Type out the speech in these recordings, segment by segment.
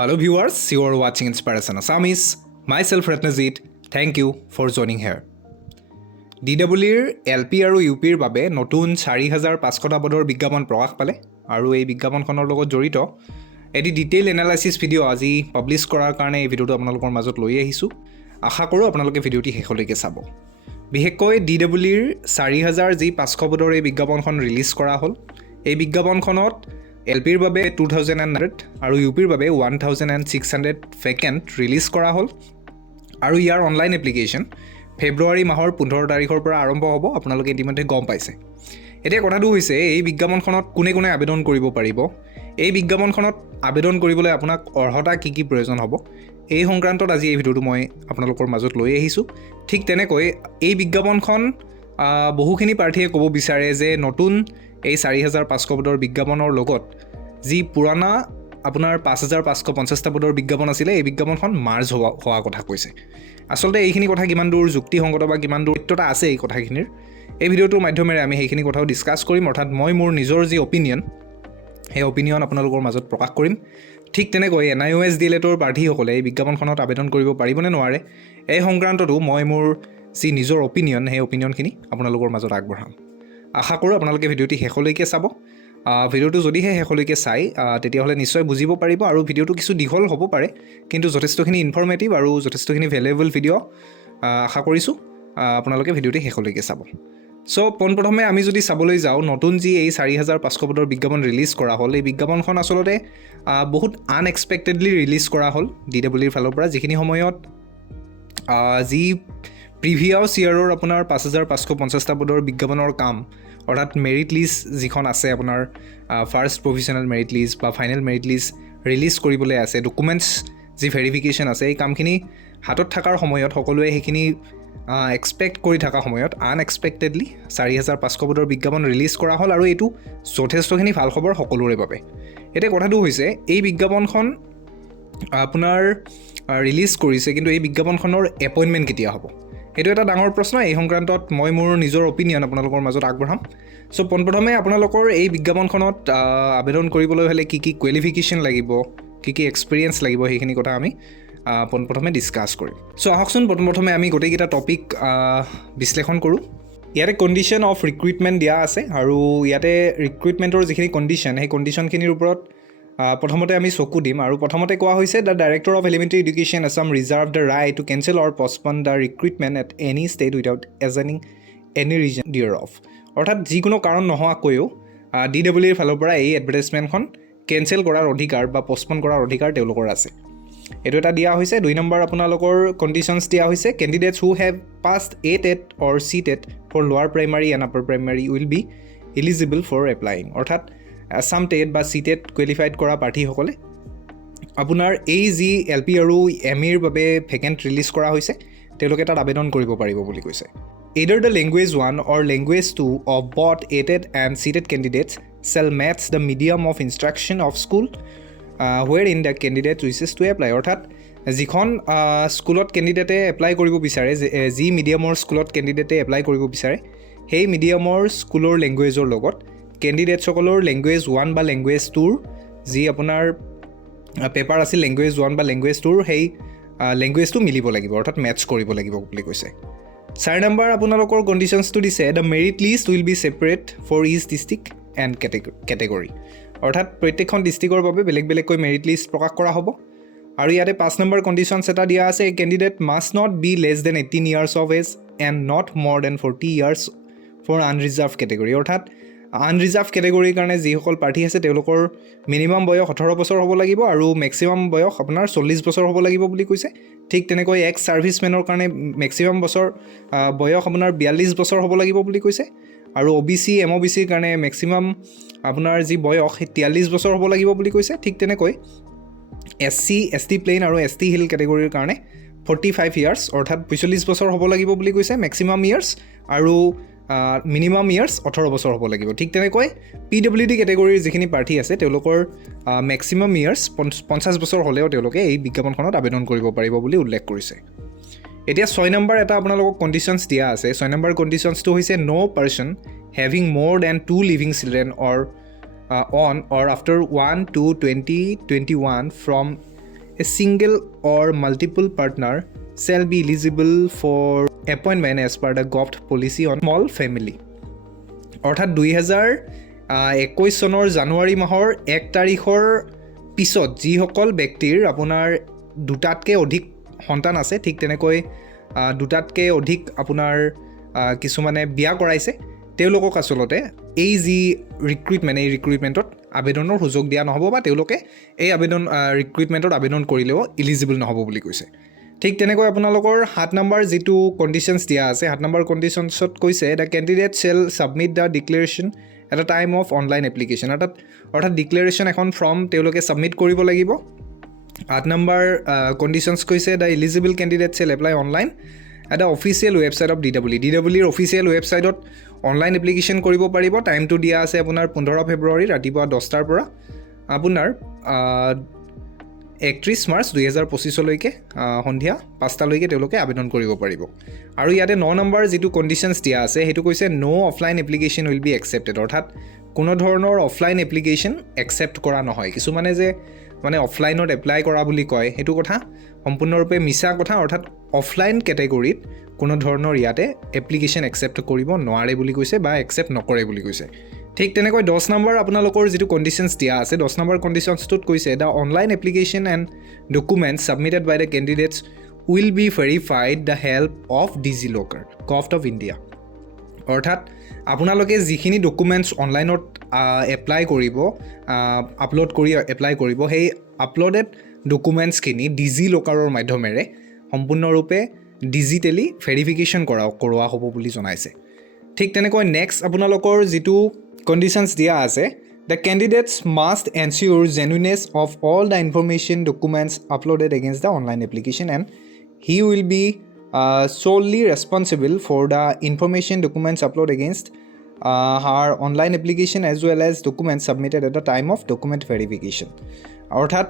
Hello viewers, you are watching Inspiration Assamese. Myself Ratnajit, thank you for joining here. DEE LP আৰু UPৰ বাবে নতুন 4500টা পদৰ বিজ্ঞাপন প্ৰকাশ পালে আৰু এই বিজ্ঞাপনখনৰ লগত জড়িত এটি ডিটেইল এনালাইসিস ভিডিও আজি পাবলিশ কৰাৰ কাৰণে এই ভিডিওটো আপোনালোকৰ মাজত লৈ আহিছো। আশা কৰোঁ আপোনালোকে ভিডিওটি শেষলৈকে চাব। বিশেষকৈ DEE 4000 যি 500 পদৰ এই বিজ্ঞাপনখন ৰিলিজ কৰা হ'ল। এই বিজ্ঞাপনখনত LPৰ বাবে 2900 আৰু UPৰ বাবে 1600 ভেকেন্ট ৰিলিজ কৰা হ'ল আৰু ইয়াৰ অনলাইন এপ্লিকেশ্যন ফেব্ৰুৱাৰী মাহৰ 15 তাৰিখৰ পৰা আৰম্ভ হ'ব। আপোনালোকে ইতিমধ্যে গম পাইছে। এতিয়া কথাটো হৈছে এই বিজ্ঞাপনখনত কোনে কোনে আবেদন কৰিব পাৰিব, এই বিজ্ঞাপনখনত আবেদন কৰিবলৈ আপোনাক অৰ্হতা কি কি প্ৰয়োজন হ'ব, এই সংক্ৰান্তত আজি এই ভিডিওটো মই আপোনালোকৰ মাজত লৈ আহিছোঁ। ঠিক তেনেকৈ এই বিজ্ঞাপনখন বহুখিনি প্ৰাৰ্থীয়ে ক'ব বিচাৰে যে নতুন এই 4500 পদৰ বিজ্ঞাপনৰ লগত যি পুৰণা আপোনাৰ 5550টা পদৰ বিজ্ঞাপন আছিলে এই বিজ্ঞাপনখন মাৰ্জ হোৱা কথা কৈছে। আচলতে এইখিনি কথা কিমান দূৰ যুক্তিসংগত বা কিমান দূৰ সত্যতা আছে এই কথাখিনিৰ এই ভিডিওটোৰ মাধ্যমেৰে আমি সেইখিনি কথাও ডিছকাছ কৰিম। অৰ্থাৎ মই মোৰ নিজৰ যি অপিনিয়ন সেই অপিনিয়ন আপোনালোকৰ মাজত প্ৰকাশ কৰিম। ঠিক তেনেকৈ NIOS DLETৰ প্ৰাৰ্থীসকলে এই বিজ্ঞাপনখনত আবেদন কৰিব পাৰিবনে নোৱাৰে এই সংক্ৰান্ততো মই মোৰ যি নিজৰ অপিনিয়ন সেই অপিনিয়নখিনি আপোনালোকৰ মাজত আগবঢ়াম। আশা কৰোঁ আপোনালোকে ভিডিওটি শেষলৈকে চাব। ভিডিওটো যদিহে শেষলৈকে চাই তেতিয়াহ'লে নিশ্চয় বুজিব পাৰিব আৰু ভিডিওটো কিছু দীঘল হ'ব পাৰে কিন্তু যথেষ্টখিনি ইনফৰ্মেটিভ আৰু যথেষ্টখিনি ভেলুৱেবল ভিডিঅ' আশা কৰিছোঁ আপোনালোকে ভিডিওটি শেষলৈকে চাব। চ' পোনপ্ৰথমে আমি যদি চাবলৈ যাওঁ নতুন যি এই 4500 পদৰ বিজ্ঞাপন ৰিলিজ কৰা হ'ল এই বিজ্ঞাপনখন আচলতে বহুত আনএক্সপেক্টেডলি ৰিলিজ কৰা হ'ল DEEৰ ফালৰ পৰা, যিখিনি সময়ত যি প্ৰিভিয়াছ ইয়াৰৰ আপোনাৰ 5550টা পদৰ বিজ্ঞাপনৰ কাম অৰ্থাৎ মেৰিট লিষ্ট যিখন আছে আপোনাৰ ফাৰ্ষ্ট প্ৰভিজনেল মেৰিট লিষ্ট বা ফাইনেল মেৰিট লিষ্ট ৰিলিজ কৰিবলৈ আছে, ডকুমেণ্টছ যি ভেৰিফিকেশ্যন আছে এই কামখিনি হাতত থকাৰ সময়ত সকলোৱে সেইখিনি এক্সপেক্ট কৰি থকা সময়ত আনএক্সপেক্টেডলি 4500 পদৰ বিজ্ঞাপন ৰিলিজ কৰা হ'ল আৰু এইটো যথেষ্টখিনি ভাল খবৰ সকলোৰে বাবে। এতিয়া কথাটো হৈছে এই বিজ্ঞাপনখন আপোনাৰ ৰিলিজ কৰিছে কিন্তু এই বিজ্ঞাপনখনৰ এপইণ্টমেণ্ট কেতিয়া হ'ব সেইটো এটা ডাঙৰ প্ৰশ্ন। এই সংক্ৰান্তত মই মোৰ নিজৰ অপিনিয়ন আপোনালোকৰ মাজত আগবঢ়াম। চ' পোনপ্ৰথমে আপোনালোকৰ এই বিজ্ঞাপনখনত আবেদন কৰিবলৈ হ'লে কি কি কোৱালিফিকেশ্যন লাগিব, কি কি এক্সপিৰিয়েঞ্চ লাগিব সেইখিনি কথা আমি পোনপ্ৰথমে ডিছকাছ কৰিম। চ' আহকচোন পোনপ্ৰথমে আমি গোটেইকেইটা টপিক বিশ্লেষণ কৰোঁ। ইয়াতে কণ্ডিশ্যন অফ ৰিক্ৰুইটমেণ্ট দিয়া আছে আৰু ইয়াতে ৰিক্ৰুইটমেণ্টৰ যিখিনি কণ্ডিশ্যন সেই কণ্ডিশ্যনখিনিৰ ওপৰত প্ৰথমতে আমি চকু দিম আৰু প্ৰথমতে কোৱা হৈছে the director of elementary education Assam reserve the right to cancel or postpone the recruitment at any state without assigning any reason thereof. অৰ্থাৎ যিকোনো কাৰণ নোহোৱাকৈও DEEৰ ফালৰ পৰা এই এডভাৰটাইজমেণ্টখন কেঞ্চেল কৰাৰ অধিকাৰ বা পষ্টপন কৰাৰ অধিকাৰ তেওঁলোকৰ আছে। এইটো এটা দিয়া হৈছে। 2 নম্বৰ আপোনালোকৰ কণ্ডিশ্যনছ দিয়া হৈছে candidates who have passed A TET or C TET for lower primary and upper primary will be eligible for applying. অৰ্থাৎ Assam Tet বা C TET কোৱালিফাইড কৰা প্ৰাৰ্থীসকলে আপোনাৰ এই যি LP আৰু MAৰ বাবে ভেকেণ্ট ৰিলিজ কৰা হৈছে তেওঁলোকে তাত আবেদন কৰিব পাৰিব বুলি কৈছে। Either the language 1 or language 2 of both A TET and C TET candidates shall match the medium of instruction of school wherein the candidate wishes to apply। অৰ্থাৎ যিখন স্কুলত কেণ্ডিডেটে এপ্লাই কৰিব বিচাৰে, যি মিডিয়ামৰ স্কুলত কেণ্ডিডেটে এপ্লাই কৰিব বিচাৰে সেই মিডিয়ামৰ স্কুলৰ লেংগুৱেজৰ লগত কেণ্ডিডেটসকলৰ লেংগুৱেজ 1 বা লেংগুৱেজ 2ৰ যি আপোনাৰ পেপাৰ আছিল লেংগুৱেজ 1 বা লেংগুৱেজ 2ৰ সেই লেংগুৱেজটো মিলিব লাগিব, অৰ্থাৎ মেটচ কৰিব লাগিব বুলি কৈছে। 4 নম্বৰ আপোনালোকৰ কণ্ডিশ্যনছটো দিছে the merit list will be separate for each district and category. অৰ্থাৎ প্ৰত্যেকখন ডিষ্ট্ৰিক্টৰ বাবে বেলেগ বেলেগকৈ মেৰিট লিষ্ট প্ৰকাশ কৰা হ'ব। আৰু ইয়াতে 5 নম্বৰ কণ্ডিশ্যনছ এটা দিয়া আছে candidate must not be less than 18 years of age and not more than 40 years for unreserved category. অৰ্থাৎ আনৰিজাৰ্ভ কেটেগৰীৰ কাৰণে যিসকল প্ৰাৰ্থী আছে তেওঁলোকৰ মিনিমাম বয়স 18 বছৰ হ'ব লাগিব আৰু মেক্সিমাম বয়স আপোনাৰ 40 বছৰ হ'ব লাগিব বুলি কৈছে। ঠিক তেনেকৈ এক্স ছাৰ্ভিচমেনৰ কাৰণে মেক্সিমাম বয়স আপোনাৰ 42 বছৰ হ'ব লাগিব বুলি কৈছে আৰু OBC MOBCৰ কাৰণে মেক্সিমাম আপোনাৰ যি বয়স সেই 43 বছৰ হ'ব লাগিব বুলি কৈছে। ঠিক তেনেকৈ SC ST প্লেইন আৰু ST হিল কেটেগৰীৰ কাৰণে 45 ইয়াৰ্ছ অৰ্থাৎ 45 বছৰ হ'ব লাগিব বুলি কৈছে মেক্সিমাম ইয়াৰ্ছ আৰু মিনিমাম ইয়াৰ্ছ 18 বছৰ হ'ব লাগিব। ঠিক তেনেকৈ PWD কেটেগৰীৰ যিখিনি প্ৰাৰ্থী আছে তেওঁলোকৰ মেক্সিমাম ইয়াৰ্ছ 50 বছৰ হ'লেও তেওঁলোকে এই বিজ্ঞাপনখনত আবেদন কৰিব পাৰিব বুলি উল্লেখ কৰিছে। এতিয়া 6 নম্বৰ এটা আপোনালোকক কণ্ডিশ্যনছ দিয়া আছে। 6 নম্বৰ কণ্ডিশ্যনছটো হৈছে no' person having more than 2 living children or on or after 1/2/2021 from a single or multiple partner shall be eligible for appointment as per the govt policy on small family. অৰ্থাৎ 2021 চনৰ জানুৱাৰী মাহৰ 1 তাৰিখৰ পিছত যিসকল ব্যক্তিৰ আপোনাৰ দুটাতকৈ অধিক সন্তান আছে, ঠিক তেনেকৈ দুটাতকৈ অধিক আপোনাৰ কিছুমানে বিয়া কৰাইছে, তেওঁলোকক আচলতে এই যি ৰিক্ৰুইটমেণ্টত আবেদনৰ সুযোগ দিয়া নহ'ব বা তেওঁলোকে এই ৰিক্ৰুইটমেণ্টত আবেদন কৰিলেও ইলিজিবল নহ'ব বুলি কৈছে। ঠিক তেনেকৈ আপোনালোকৰ 7 নম্বৰ যিটো কণ্ডিশ্যনছ দিয়া আছে, 7 নম্বৰ কণ্ডিশ্যনছত কৈছে the candidate shall submit the declaration at a time of online application. অৰ্থাৎ ডিক্লেৰেশ্যন এখন ফৰ্ম তেওঁলোকে ছাবমিট কৰিব লাগিব। 8 নম্বৰ কণ্ডিশ্যনছ কৈছে the eligible candidate shall apply online at the official website of DEE। DEEৰ অফিচিয়েল ৱেবছাইটত অনলাইন এপ্লিকেশ্যন কৰিব পাৰিব। টাইমটো দিয়া আছে আপোনাৰ 15 ফেব্ৰুৱাৰী ৰাতিপুৱা 10টাৰ পৰা আপোনাৰ 31 মাৰ্চ 2025লৈকে সন্ধিয়া 5টালৈকে তেওঁলোকে আবেদন কৰিব পাৰিব। আৰু ইয়াতে 9 নম্বৰ যিটো কণ্ডিশ্যনছ দিয়া আছে সেইটো কৈছে no' offline application will be accepted. অৰ্থাৎ কোনো ধৰণৰ অফলাইন এপ্লিকেশ্যন একচেপ্ট কৰা নহয়। কিছুমানে যে মানে অফলাইনত এপ্লাই কৰা বুলি কয়, সেইটো কথা সম্পূৰ্ণৰূপে মিছা কথা। অৰ্থাৎ অফলাইন কেটেগৰীত কোনো ধৰণৰ ইয়াতে এপ্লিকেশ্যন একচেপ্ট কৰিব নোৱাৰে বুলি কৈছে বা একচেপ্ট নকৰে বুলি কৈছে। ঠিক তেনেকৈ 10 নম্বৰ আপোনালোকৰ যিটো কণ্ডিশ্যনছ দিয়া আছে, 10 নম্বৰ কণ্ডিশ্যনছটোত কৈছে the online application and documents submitted by the candidates will be verified the help of DG locker govt of India. অৰ্থাৎ আপোনালোকে যিখিনি ডকুমেণ্টছ অনলাইনত এপ্লাই কৰিব, আপলোড কৰি এপ্লাই কৰিব, সেই আপলোডেড ডকুমেণ্টছখিনি DG লোকাৰৰ মাধ্যমেৰে সম্পূৰ্ণৰূপে ডিজিটেলি ভেৰিফিকেশ্যন কৰোৱা হ'ব বুলি জনাইছে। ঠিক তেনেকৈ নেক্সট আপোনালোকৰ যিটো কণ্ডিশ্যনছ দিয়া আছে, the candidates must ensure genuineness of all the information documents uploaded against the online application and he will be solely responsible for the information documents uploaded against her online application as well as documents submitted at the time of document verification. অৰ্থাৎ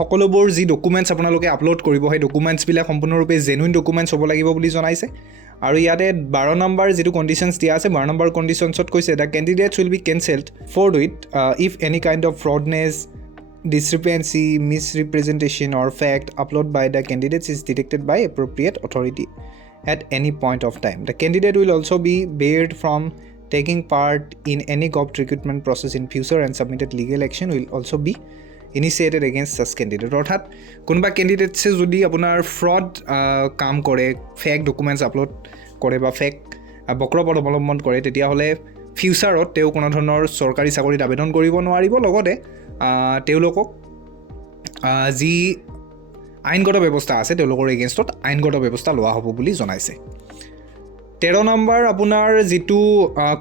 সকলোবোৰ যি documents আপোনালোকে upload কৰিব, সেই ডকুমেণ্টছবিলাক সম্পূৰ্ণৰূপে genuine documents হ'ব লাগিব বুলি জনাইছে। আৰু ইয়াতে 12 নম্বৰ যিটো কণ্ডিশ্যনছ দিয়া আছে, 12 নম্বৰ কণ্ডিশ্যনছত কৈছে the candidates will be cancelled for with if any kind of fraudness, discrepancy, misrepresentation or fact uploaded by the candidates is detected by appropriate authority at any point of time. The candidate will also be barred from taking part in any govt recruitment process in future and submitted legal action will also be initiated against such candidate. অৰ্থাৎ কোনোবা কেণ্ডিডেটছে যদি আপোনাৰ fraud কাম কৰে, fake documents upload কৰে বা fake বক্ৰপথ অৱলম্বন কৰে, তেতিয়াহ'লে ফিউচাৰত তেওঁ কোনো ধৰণৰ চৰকাৰী চাকৰিত আবেদন কৰিব নোৱাৰিব। লগতে তেওঁলোকক যি আইনগত ব্যৱস্থা আছে তেওঁলোকৰ এগেইনষ্টত আইনগত ব্যৱস্থা লোৱা হ'ব বুলি জনাইছে। 13 নম্বৰ আপোনাৰ যিটো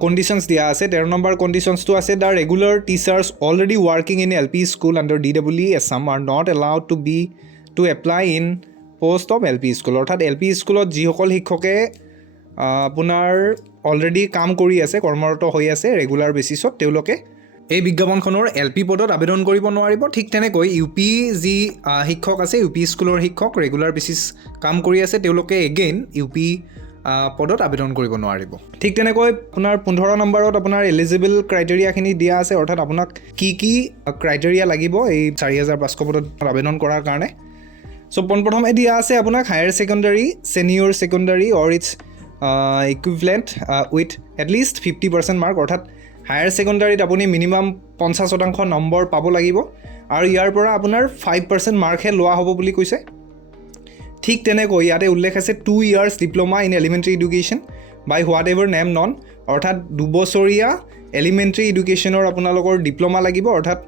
কণ্ডিশ্যনছ দিয়া আছে, 13 নম্বৰ কণ্ডিশ্যনছটো আছে the regular teachers already working in LP school under DEE Assam are not allowed two apply in post of LP school. অৰ্থাৎ LP স্কুলত যিসকল শিক্ষকে আপোনাৰ অলৰেডি কাম কৰি আছে, কৰ্মৰত হৈ আছে ৰেগুলাৰ বেচিছত, তেওঁলোকে এই বিজ্ঞাপনখনৰ LP পদত আবেদন কৰিব নোৱাৰিব। ঠিক তেনেকৈ UP যি শিক্ষক আছে, UP স্কুলৰ শিক্ষক ৰেগুলাৰ বেচিছ কাম কৰি আছে, তেওঁলোকে এগেইন UP পদত আবেদন কৰিব নোৱাৰিব। ঠিক তেনেকৈ আপোনাৰ 15 নম্বৰত আপোনাৰ এলিজিবল ক্ৰাইটেৰিয়াখিনি দিয়া আছে। অৰ্থাৎ আপোনাক কি ক্ৰাইটেৰিয়া লাগিব এই 4500 পদত আবেদন কৰাৰ কাৰণে। চ' পোনপ্ৰথমে দিয়া আছে আপোনাক higher secondary, senior secondary or its equivalent with at least 50% mark. অৰ্থাৎ হায়াৰ ছেকেণ্ডাৰীত আপুনি মিনিমাম 50% নম্বৰ পাব লাগিব আৰু ইয়াৰ পৰা আপোনাৰ 5% মাৰ্কহে লোৱা হ'ব বুলি কৈছে। ঠিক তেনেকৈ ইয়াতে উল্লেখ আছে 2 years diploma in elementary education by whatever name known. অৰ্থাৎ 2 বছৰীয়া এলিমেণ্টাৰী এডুকেশ্যনৰ আপোনালোকৰ ডিপ্ল'মা লাগিব। অৰ্থাৎ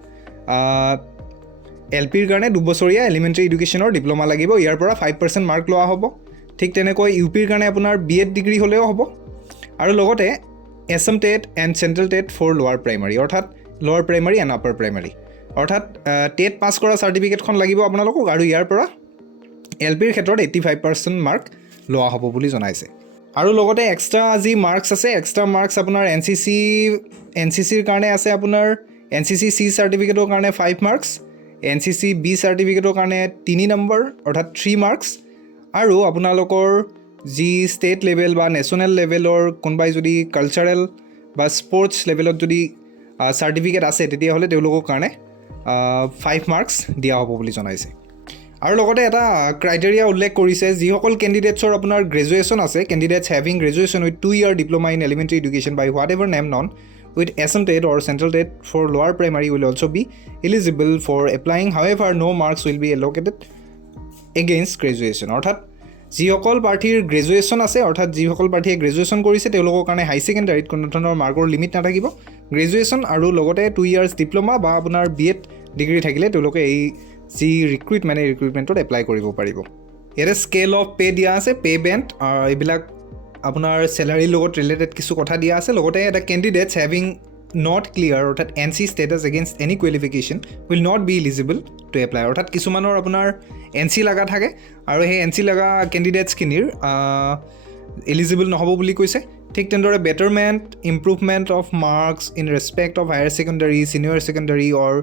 LPৰ কাৰণে 2 বছৰীয়া এলিমেণ্টাৰী এডুকেশ্যনৰ ডিপ্ল'মা লাগিব, ইয়াৰ পৰা 5% মাৰ্ক লোৱা হ'ব। ঠিক তেনেকৈ UPৰ কাৰণে আপোনাৰ BEd ডিগ্ৰী হ'লেও হ'ব। আৰু লগতে Assam Tet and Central Tet for lower primary, অৰ্থাৎ lower primary and upper primary। অৰ্থাৎ টেট পাছ কৰা চাৰ্টিফিকেটখন লাগিব আপোনালোকক আৰু ইয়াৰ পৰা LPৰ ক্ষেত্ৰত 85% মাৰ্ক লোৱা হ'ব বুলি জনাইছে। আৰু লগতে এক্সট্ৰা যি মাৰ্কছ আছে, এক্সট্ৰা মাৰ্কছ আপোনাৰ NCCৰ কাৰণে আছে আপোনাৰ NCC C চাৰ্টিফিকেটৰ কাৰণে 5 মাৰ্কছ, NCC B চাৰ্টিফিকেটৰ কাৰণে 3 নম্বৰ অৰ্থাৎ 3 মাৰ্কছ, আৰু আপোনালোকৰ যি ষ্টেট লেভেল বা নেশ্যনেল লেভেলৰ কোনোবাই যদি কালচাৰেল বা স্পৰ্টছ লেভেলত যদি চাৰ্টিফিকেট আছে তেতিয়াহ'লে তেওঁলোকৰ কাৰণে 5 মাৰ্কছ দিয়া হ'ব বুলি জনাইছে। আৰু লগতে এটা ক্ৰাইটেৰিয়া উল্লেখ কৰিছে যিসকল কেণ্ডিডেটছৰ আপোনাৰ গ্ৰেজুৱেশ্যন আছে candidates having graduation with 2 year diploma in elementary education by whatever name known with Assam Tet or Central Tet for lower primary will also be eligible for applying. However, no marks will be allocated against graduation. অৰ্থাৎ যিসকল প্ৰাৰ্থীৰ graduation আছে অৰ্থাৎ যিসকল প্ৰাৰ্থীয়ে graduation কৰিছে তেওঁলোকৰ কাৰণে হাই ছেকেণ্ডাৰীত কোনো ধৰণৰ মাৰ্কৰ লিমিট নাথাকিব গ্ৰেজুৱেশ্যন আৰু লগতে 2 years ডিপ্ল'মা বা আপোনাৰ BEd ডিগ্ৰী থাকিলে তেওঁলোকে এই যি ৰিক্ৰুইটমেণ্টত এপ্লাই কৰিব পাৰিব ইয়াতে স্কেল অফ পে' দিয়া আছে পে' বেণ্ড এইবিলাক আপোনাৰ চেলাৰীৰ লগত ৰিলেটেড কিছু কথা দিয়া আছে লগতে এটা কেণ্ডিডেটছ হেভিং নট ক্লিয়াৰ অৰ্থাৎ NC status against any qualification will not be eligible to apply অৰ্থাৎ কিছুমানৰ আপোনাৰ NC লগা থাকে আৰু সেই NC লগা কেণ্ডিডেটছখিনিৰ এলিজিবল নহ'ব বুলি কৈছে ঠিক তেনেদৰে betterment improvement of marks in respect of higher secondary senior secondary or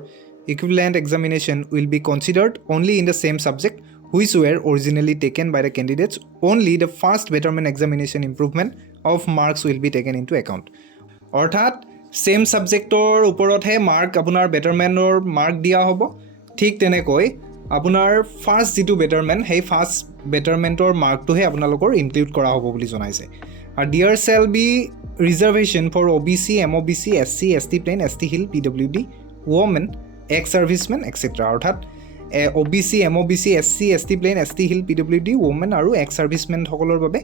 equivalent examination will be considered only in the same subject which were originally taken by the candidates. Only the first betterment examination improvement of marks will be taken into account. অৰ্থাৎ same সাবজেক্টৰ ওপৰতহে mark আপোনাৰ বেটাৰমেণ্টৰ mark দিয়া হ'ব ঠিক তেনেকৈ আপোনাৰ first যিটো betterment সেই ফাৰ্ষ্ট বেটাৰমেণ্টৰ মাৰ্কটোহে আপোনালোকৰ ইনক্লুড কৰা হ'ব বুলি জনাইছে আৰু there shall be reservation for OBC MOBC SC ST plain ST hill PWD women ex servicemen etc. অৰ্থাৎ OBC MOBC SC ST plain ST hill PWD women আৰু ex servicemen সকলৰ বাবে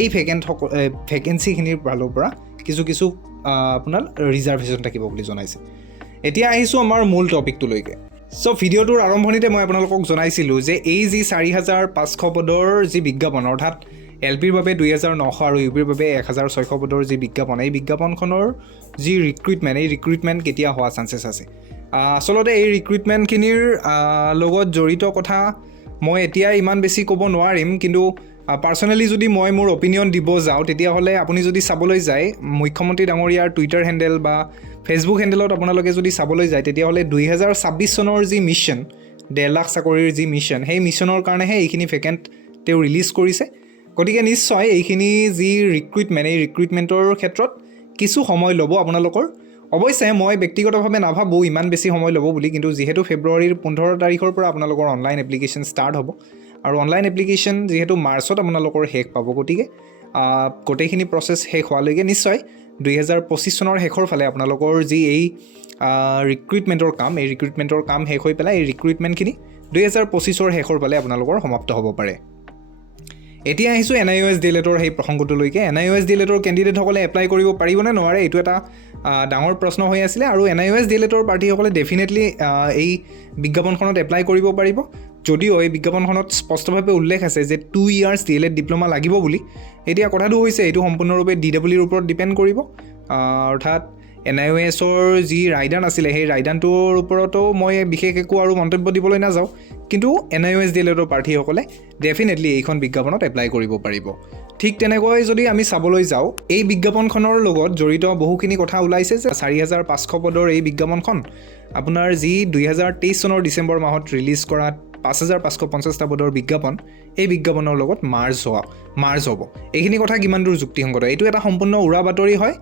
এই ভেকেন্সিখিনিৰ ফালৰ পৰা কিছু আপোনাৰ ৰিজাৰ্ভেশ্যন থাকিব বুলি জনাইছে এতিয়া আহিছোঁ আমাৰ মূল টপিকটোলৈকে সো ভিডিঅ'টোৰ আৰম্ভণিতে মই আপোনালোকক জনাইছিলোঁ যে এই যি 4500 পদৰ যি বিজ্ঞাপন অৰ্থাৎ LPৰ বাবে 2900 আৰু UPৰ বাবে 1600 পদৰ যি বিজ্ঞাপন এই বিজ্ঞাপনখনৰ যি ৰিক্ৰুইটমেণ্ট কেতিয়া হোৱা চান্সেছ আছে আসলতে এই ৰিক্ৰুইটমেণ্টখিনিৰ লগত জড়িত কথা মই এতিয়া ইমান বেছি ক'ব নোৱাৰিম কিন্তু পাৰ্চনেলি যদি মই মোৰ অপিনিয়ন দিব যাওঁ তেতিয়াহ'লে আপুনি যদি চাবলৈ যায় মুখ্যমন্ত্ৰী ডাঙৰীয়াৰ টুইটাৰ হেণ্ডেল বা ফেচবুক হেণ্ডেলত আপোনালোকে যদি চাবলৈ যায় তেতিয়াহ'লে 2026 চনৰ যি মিছন 1.5 লাখ চাকৰিৰ যি মিছন সেই মিছনৰ কাৰণেহে এইখিনি ভেকেণ্ট তেওঁ ৰিলিজ কৰিছে গতিকে নিশ্চয় এইখিনি যি ৰিক্ৰুইটমেণ্টৰ ক্ষেত্ৰত কিছু সময় ল'ব আপোনালোকৰ অৱশ্যে মই ব্যক্তিগতভাৱে নাভাবোঁ ইমান বেছি সময় ল'ব বুলি কিন্তু যিহেতু ফেব্ৰুৱাৰীৰ 15 তাৰিখৰ পৰা আপোনালোকৰ অনলাইন এপ্লিকেশ্যন ষ্টাৰ্ট হ'ব আৰু অনলাইন এপ্লিকেশ্যন যিহেতু মাৰ্চত আপোনালোকৰ শেষ পাব গতিকে গোটেইখিনি প্ৰচেছ শেষ হোৱালৈকে নিশ্চয় 2025 চনৰ শেষৰ ফালে আপোনালোকৰ যি এই ৰিক্ৰুইটমেণ্টৰ কাম শেষ হৈ পেলাই এই ৰিক্ৰুইটমেণ্টখিনি 2025ৰ শেষৰ ফালে আপোনালোকৰ সমাপ্ত হ'ব পাৰে এতিয়া আহিছোঁ NIOS DLETৰ সেই প্ৰসংগটোলৈকে NIOS DLETৰ কেণ্ডিডেটসকলে এপ্লাই কৰিব পাৰিবনে নোৱাৰে এইটো এটা ডাঙৰ প্ৰশ্ন হৈ আছিলে আৰু NIOS DLETৰ প্ৰাৰ্থীসকলে ডেফিনেটলি এই বিজ্ঞাপনখনত এপ্লাই কৰিব পাৰিব যদিও এই বিজ্ঞাপনখনত স্পষ্টভাৱে উল্লেখ আছে যে 2 years DLED ডিপ্ল'মা লাগিব বুলি এতিয়া কথাটো হৈছে এইটো সম্পূৰ্ণৰূপে DEEৰ ওপৰত ডিপেণ্ড কৰিব অৰ্থাৎ NIOSৰ যি ৰায়দান আছিলে সেই ৰায়দানটোৰ ওপৰতো মই বিশেষ একো আৰু মন্তব্য দিবলৈ নাযাওঁ কিন্তু NIOS DLETৰ প্ৰাৰ্থীসকলে ডেফিনেটলি এইখন বিজ্ঞাপনত এপ্লাই কৰিব পাৰিব ঠিক তেনেকৈ যদি আমি চাবলৈ যাওঁ এই বিজ্ঞাপনখনৰ লগত জড়িত বহুখিনি কথা ওলাইছে যে 4500 পদৰ এই বিজ্ঞাপনখন আপোনাৰ যি 2023 চনৰ ডিচেম্বৰ মাহত ৰিলিজ কৰা 5550টা পদৰ বিজ্ঞাপন এই বিজ্ঞাপনৰ লগত মাৰ্জ হ'ব এইখিনি কথা কিমান দূৰ যুক্তিসংগত এইটো এটা সম্পূৰ্ণ উৰা বাতৰি হয়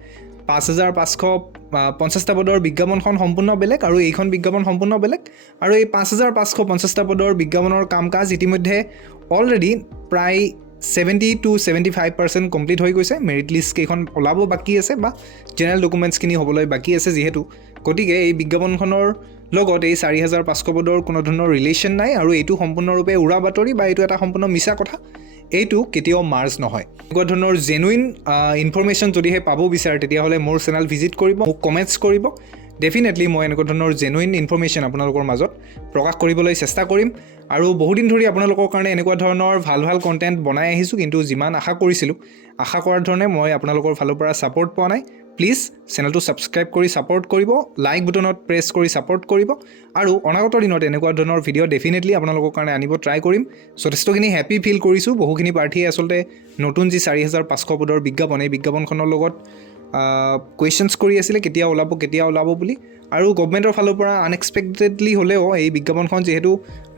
5550টা পদৰ বিজ্ঞাপনখন সম্পূৰ্ণ বেলেগ আৰু এইখন বিজ্ঞাপন সম্পূৰ্ণ বেলেগ আৰু এই 5550টা পদৰ বিজ্ঞাপনৰ কাম কাজ ইতিমধ্যে অলৰেডি প্ৰায় 70 to 75% কমপ্লিট হৈ গৈছে মেৰিট লিষ্ট কেইখন ওলাব বাকী আছে বা জেনেৰেল ডকুমেণ্টছখিনি হ'বলৈ বাকী আছে যিহেতু গতিকে এই বিজ্ঞাপনখনৰ লগত এই 4500 পদৰ কোনো ধৰণৰ ৰিলেশ্যন নাই আৰু এইটো সম্পূৰ্ণৰূপে উৰা বাতৰি বা এইটো এটা সম্পূৰ্ণ মিছা কথা এইটো কেতিয়াও মাৰ্জ নহয় এনেকুৱা ধৰণৰ জেনুইন ইনফৰমেশ্যন যদিহে পাব বিচাৰে তেতিয়াহ'লে মোৰ চেনেল ভিজিট কৰিব মোক কমেণ্টছ কৰিব ডেফিনেটলি মই এনেকুৱা ধৰণৰ জেনুইন ইনফৰমেশ্যন আপোনালোকৰ মাজত প্ৰকাশ কৰিবলৈ চেষ্টা কৰিম আৰু বহুদিন ধৰি আপোনালোকৰ কাৰণে এনেকুৱা ধৰণৰ ভাল কণ্টেণ্ট বনাই আহিছোঁ কিন্তু যিমান আশা কৰিছিলোঁ আশা কৰাৰ ধৰণে মই আপোনালোকৰ ফালৰ পৰা ছাপোৰ্ট পোৱা নাই প্লিজ চেনেলটো ছাবস্ক্ৰাইব কৰি ছাপোৰ্ট কৰিব লাইক বুটনত প্ৰেছ কৰি ছাপোৰ্ট কৰিব আৰু অনাগত দিনত এনেকুৱা ধৰণৰ ভিডিঅ' ডেফিনেটলি আপোনালোকৰ কাৰণে আনিব ট্ৰাই কৰিম যথেষ্টখিনি হেপী ফিল কৰিছোঁ বহুখিনি প্ৰাৰ্থীয়ে আচলতে নতুন যি 4500 পদৰ বিজ্ঞাপন এই বিজ্ঞাপনখনৰ লগত কুৱেশ্যনছ কৰি আছিলে কেতিয়া ওলাব বুলি আৰু গভৰ্ণমেণ্টৰ ফালৰ পৰা আনএক্সপেক্টেডলি হ'লেও এই বিজ্ঞাপনখন যিহেতু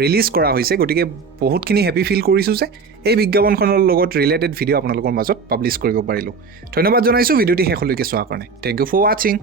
ৰিলিজ কৰা হৈছে গতিকে বহুতখিনি হেপী ফিল কৰিছোঁ যে এই বিজ্ঞাপনখনৰ লগত ৰিলেটেড ভিডিঅ' আপোনালোকৰ মাজত পাব্লিছ কৰিব পাৰিলোঁ ধন্যবাদ জনাইছোঁ ভিডিঅ'টি শেষলৈকে চোৱাৰ কাৰণে থেংক ইউ ফৰ ৱাচিং